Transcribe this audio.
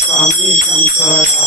Swami Shankara